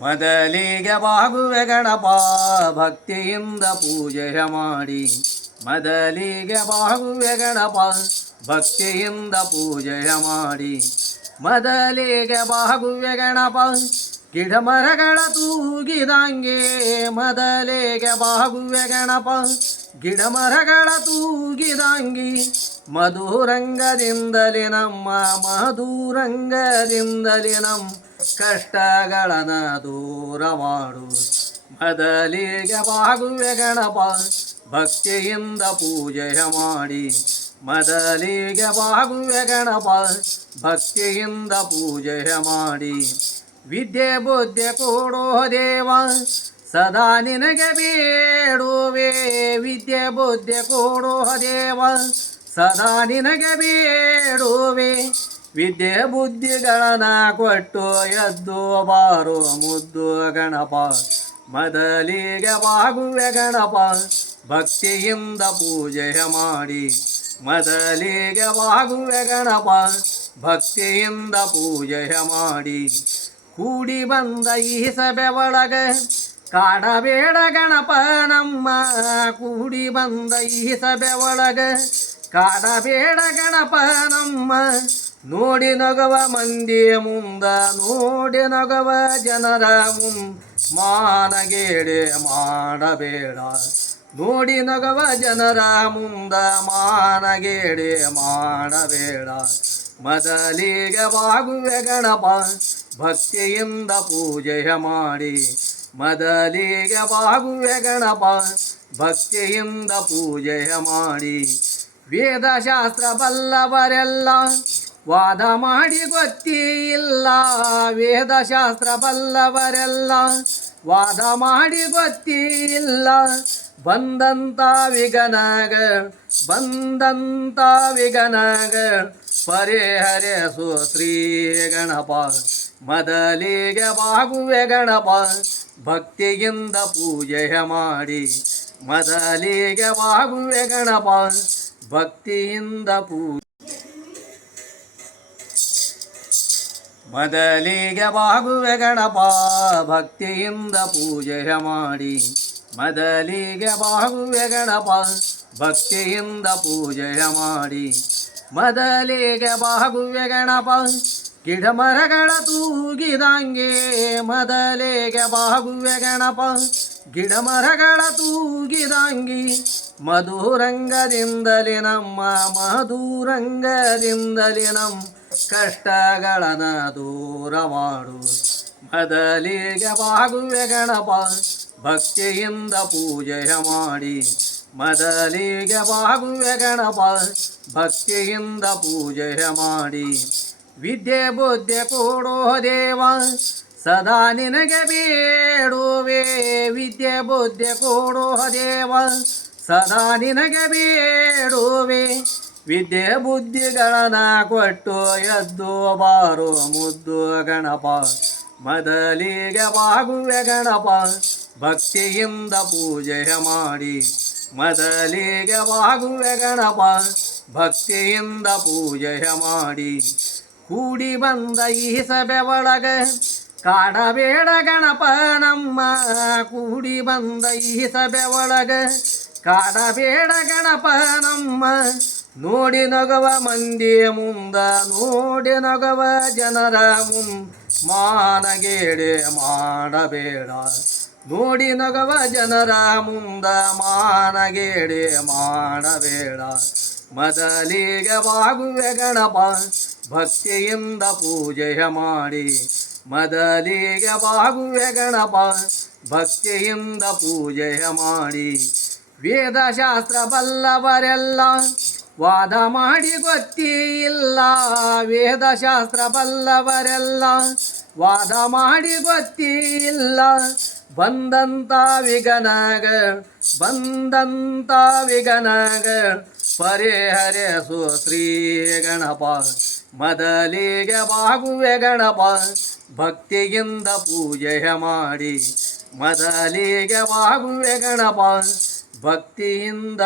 ಮೊದಲಿಗೆ ಬಾಗುವೆ ಗಣಪ ಭಕ್ತಿಯಿಂದ ಪೂಜೆಯ ಮಾಡಿ. ಮೊದಲಿಗೆ ಬಾಗುವೆ ಗಣಪ ಭಕ್ತಿಯಿಂದ ಪೂಜೆಯ ಮಾಡಿ. ಮೊದಲಿಗೆ ಬಾಗುವೆ ಗಣಪ ಗಿಡ ಮರಗಳ ತೂಗಿದಂಗೆ. ಮೊದಲಿಗೆ ಬಾಗುವೆ ಗಣಪ ಗಿಡ ಮರಗಳ ತೂಗಿದಂಗಿ. ಮಧುರಂಗದಿಂದಲೇ ನಮ್ಮ ಮಧುರಂಗದಿಂದಲೇ ನಮ್ಮ ಕಷ್ಟಗಳನ್ನ ದೂರ ಮಾಡು. ಮೊದಲಿಗೆ ಬಾಗುವೆ ಗಣಪ ಭಕ್ತಿಯಿಂದ ಪೂಜೆಯ ಮಾಡಿ. ಮೊದಲಿಗೆ ಬಾಗುವೆ ಗಣಪ ಭಕ್ತಿಯಿಂದ ಪೂಜೆಯ ಮಾಡಿ. ವಿದ್ಯೆ ಬುದ್ಧಿ ಕೊಡೋ ದೇವ ಸದಾ ನಿನಗೆ ಬೇಡುವೆ. ವಿದ್ಯೆ ಬುದ್ಧಿ ಕೊಡೋ ದೇವ ಸದಾ ನಿನಗೆ ಬೇಡುವೆ. ವಿದ್ಯೆ ಬುದ್ಧಿಗಳನ್ನ ಕೊಟ್ಟು ಎದ್ದು ಬಾರೋ ಮುದ್ದು ಗಣಪ. ಮೊದಲಿಗೆ ಬಾಗುವೆ ಗಣಪ ಭಕ್ತಿಯಿಂದ ಪೂಜೆಯ ಮಾಡಿ. ಮೊದಲಿಗೆ ಬಾಗುವೆ ಗಣಪ ಭಕ್ತಿಯಿಂದ ಪೂಜೆಯ ಮಾಡಿ. ಕೂಡಿ ಬಂದ ಈ ಸಭೆ ಒಳಗ ಕಾಡಬೇಡ ಗಣಪ ನಮ್ಮ. ಕೂಡಿ ಬಂದ ಈ ಸಭೆ ಒಳಗ ಕಾಡಬೇಡ ಗಣಪ ನಮ್ಮ. ನೋಡಿ ನಗವ ಮಂದಿ ಮುಂದ ನೋಡಿ ನಗವ ಜನರ ಮಾನಗೇಡೆ ಮಾಡಬೇಡ. ನೋಡಿ ನಗವ ಜನರ ಮುಂದ ಮಾನಗೇಡೆ ಮಾಡಬೇಡ. ಮೊದಲಿಗೆ ಬಾಗುವೆ ಗಣಪ ಭಕ್ತಿಯಿಂದ ಪೂಜೆಯ ಮಾಡಿ. ಮೊದಲಿಗೆ ಬಾಗುವೆ ಗಣಪ ಭಕ್ತಿಯಿಂದ ಪೂಜೆಯ ಮಾಡಿ. ವೇದಶಾಸ್ತ್ರ ಬಲ್ಲವರೆಲ್ಲ ವಾದ ಮಾಡಿ ಗೊತ್ತಿಲ್ಲ. ವೇದಶಾಸ್ತ್ರ ಬಲ್ಲವರೆಲ್ಲ ವಾದ ಮಾಡಿ ಗೊತ್ತಿಲ್ಲ. ಬಂದಂಥ ವಿಘ್ನಗಳು ಪರಿಹರಿಸು ಶ್ರೀ ಗಣಪ. ಮೊದಲಿಗೆ ಬಾಗುವೆ ಗಣಪ ಭಕ್ತಿಯಿಂದ ಪೂಜೆಯ ಮಾಡಿ. ಮೊದಲಿಗೆ ಬಾಗುವೆ ಗಣಪ ಭಕ್ತಿಯಿಂದ ಮೊದಲಿಗೆ ಬಾಗುವೆ ಗಣಪ ಭಕ್ತಿಯಿಂದ ಪೂಜೆಯ ಮಾಡಿ. ಮೊದಲಿಗೆ ಬಾಗುವೆ ಗಣಪ ಭಕ್ತಿಯಿಂದ ಪೂಜೆಯ ಮಾಡಿ. ಮೊದಲಿಗೆ ಬಾಗುವೆ ಗಣಪ ಗಿಡ ಮರಗಳ ತೂಗಿದಂಗೆ. ಮೊದಲಿಗೆ ಬಾಗುವೆ ಗಣಪ ಗಿಡ ಮರಗಳ ತೂಗಿದಂಗಿ. ಮಧುರಂಗದಿಂದಲೇ ನಮ್ಮ ಮಧುರಂಗದಿಂದಲೇ ನಮ್ಮ ಕಷ್ಟಗಳನ್ನ ದೂರ ಮಾಡು. ಮೊದಲಿಗೆ ಬಾಗುವೆ ಗಣಪ ಭಕ್ತಿಯಿಂದ ಪೂಜೆಯ ಮಾಡಿ. ಮೊದಲಿಗೆ ಬಾಗುವೆ ಗಣಪ ಭಕ್ತಿಯಿಂದ ಪೂಜೆಯ ಮಾಡಿ. ವಿದ್ಯೆ ಬುದ್ಧಿ ಕೊಡೋ ದೇವ ಸದಾ ನಿನಗೆ ಬೇಡುವೆ. ವಿದ್ಯೆ ಬುದ್ಧಿ ಕೊಡೋ ದೇವ ಸದಾ ನಿನಗೆ ಬೇಡುವೆ. ವಿದ್ಯೆ ಬುದ್ಧಿಗಳನ್ನ ಕೊಟ್ಟು ಎದ್ದು ಬಾರೋ ಮುದ್ದು ಗಣಪ. ಮೊದಲಿಗೆ ಬಾಗುವೆ ಗಣಪ ಭಕ್ತಿಯಿಂದ ಪೂಜೆಯ ಮಾಡಿ. ಮೊದಲಿಗೆ ಬಾಗುವೆ ಗಣಪ ಭಕ್ತಿಯಿಂದ ಪೂಜೆಯ ಮಾಡಿ. ಕೂಡಿ ಬಂದ ಈ ಸಭೆ ಒಳಗ ಕಾಡಬೇಡ ಗಣಪ ನಮ್ಮ. ಕೂಡಿ ಬಂದ ಈ ಸಭೆ ಒಳಗ ಕಾಡಬೇಡ ಗಣಪ ನಮ್ಮ. ನೋಡಿ ನಗವ ಮಂದಿ ಮುಂದ ನೋಡಿ ನಗವ ಜನರ ಮಾನಗೇಡೆ ಮಾಡಬೇಡ. ನೋಡಿ ನಗವ ಜನರ ಮುಂದ ಮಾನಗೇಡೆ ಮಾಡಬೇಡ. ಮೊದಲಿಗೆ ಬಾಗುವೆ ಗಣಪ ಭಕ್ತಿಯಿಂದ ಪೂಜೆಯ ಮಾಡಿ. ಮೊದಲಿಗೆ ಬಾಗುವೆ ಗಣಪ ಭಕ್ತಿಯಿಂದ ಪೂಜೆಯ ಮಾಡಿ. ವೇದಶಾಸ್ತ್ರ ಬಲ್ಲವರೆಲ್ಲ ವಾದ ಮಾಡಿ ಗೊತ್ತಿಲ್ಲ. ವೇದಶಾಸ್ತ್ರ ಬಲ್ಲವರೆಲ್ಲ ವಾದ ಮಾಡಿ ಗೊತ್ತಿಲ್ಲ. ಬಂದಂಥ ವಿಘ್ನಗಳು ಪರಿಹರಿಸು ಶ್ರೀ ಗಣಪ. ಮೊದಲಿಗೆ ಬಾಗುವೆ ಗಣಪ ಭಕ್ತಿಯಿಂದ ಪೂಜೆಯ ಮಾಡಿ. ಮೊದಲಿಗೆ ಬಾಗುವೆ ಗಣಪ ಭಕ್ತಿಯಿಂದ